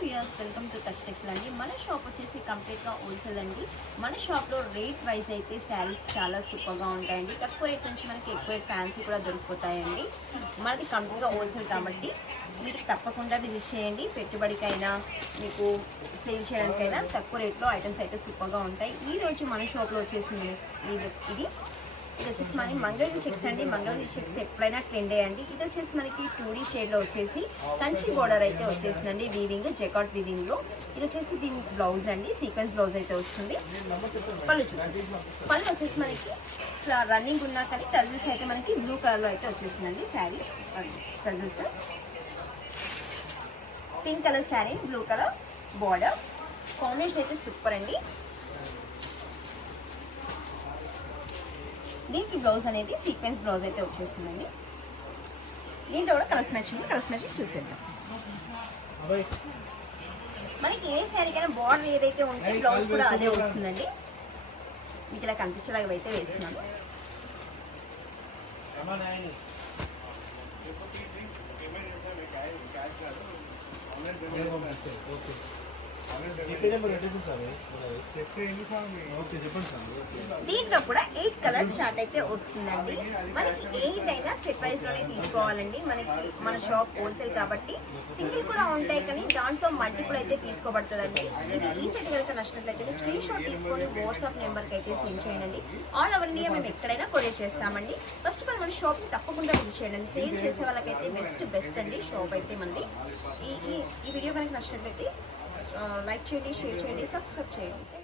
Viewers, welcome to touch textile అండి. మన shop వచ్చేసి కంప్లీట్గా హోల్సేల్ అండి. మన షాప్లో రేట్ వైజ్ అయితే శారీస్ చాలా సూపర్గా ఉంటాయండి. తక్కువ రేట్ నుంచి మనకి ఎక్కువ రేట్ ఫ్యాన్సీ కూడా దొరికిపోతాయండి. మనది కంప్లీట్గా హోల్సేల్ కాబట్టి మీరు తప్పకుండా విజిట్ చేయండి. పెట్టుబడికైనా మీకు సేల్ చేయడానికైనా తక్కువ రేట్లో ఐటమ్స్ అయితే సూపర్గా ఉంటాయి. ఈరోజు మన షాప్లో వచ్చేసింది ఇది వచ్చేసి మనకి మంగళగిరి చెక్స్ అండి. మంగళగిరి చెక్స్ ఎప్పుడైనా ట్రెండ్ అండి. ఇది వచ్చేసి మనకి 2D షేడ్లో వచ్చేసి కంచి బోర్డర్ అయితే వచ్చేసిందండి. వీవింగ్ జెకాట్ వీవింగ్లో. ఇది వచ్చేసి దీని బ్లౌజ్ అండి, సీక్వెన్స్ బ్లౌజ్ అయితే వస్తుంది. పళ్ళు వచ్చేసి మనకి రన్నింగ్ ఉన్నా కానీ టజిల్స్ అయితే మనకి బ్లూ కలర్లో అయితే వచ్చేసిందండి. Sari tassels pink colour sari, blue colour border combination అయితే సూపర్ అండి. దీనికి బ్లౌజ్ అనేది సీక్వెన్స్ బ్లౌజ్ అయితే వచ్చేస్తుందండి. దీంట్లో కూడా కలర్స్ మ్యాచింగ్ చూసేద్దాం. మనకి ఏ శారీకైనా బార్డర్ ఏదైతే ఉంటే బ్లౌజ్ కూడా అదే వస్తుందండి. మీకు ఇలా కనిపించేలాగా అయితే వేస్తున్నాను. దీంట్లో కూడా 8 కలర్ చార్ట్ అయితే వస్తుందండి. మనకి ఏదైనా సెట్ వైజ్ లోనే తీసుకోవాలండి. మనకి మన షాప్ హోల్సేల్ కాబట్టి సింగిల్ కూడా ఉంటాయి, కానీ దాంట్లో మల్టిపుల్ అయితే తీసుకోబడుతుందండి. ఇది ఈ సెట్ కనుక నచ్చినట్లయితే స్క్రీన్ షాట్ తీసుకొని వాట్సాప్ నెంబర్కి అయితే సెండ్ చేయండి. ఆల్ ఓవర్ ఇండియా మేము ఎక్కడైనా కొరియర్ చేస్తామండి. ఫస్ట్ ఆఫ్ ఆల్ మన షాప్ని తప్పకుండా విజిట్ చేయండి. సేల్ చేసే వాళ్ళకైతే బెస్ట్ అండి షాప్ అయితే మనది. ఈ వీడియో కనుక నచ్చినట్లయితే లైక్ చేయండి, షేర్ చేయండి, సబ్స్క్రైబ్ చేయండి.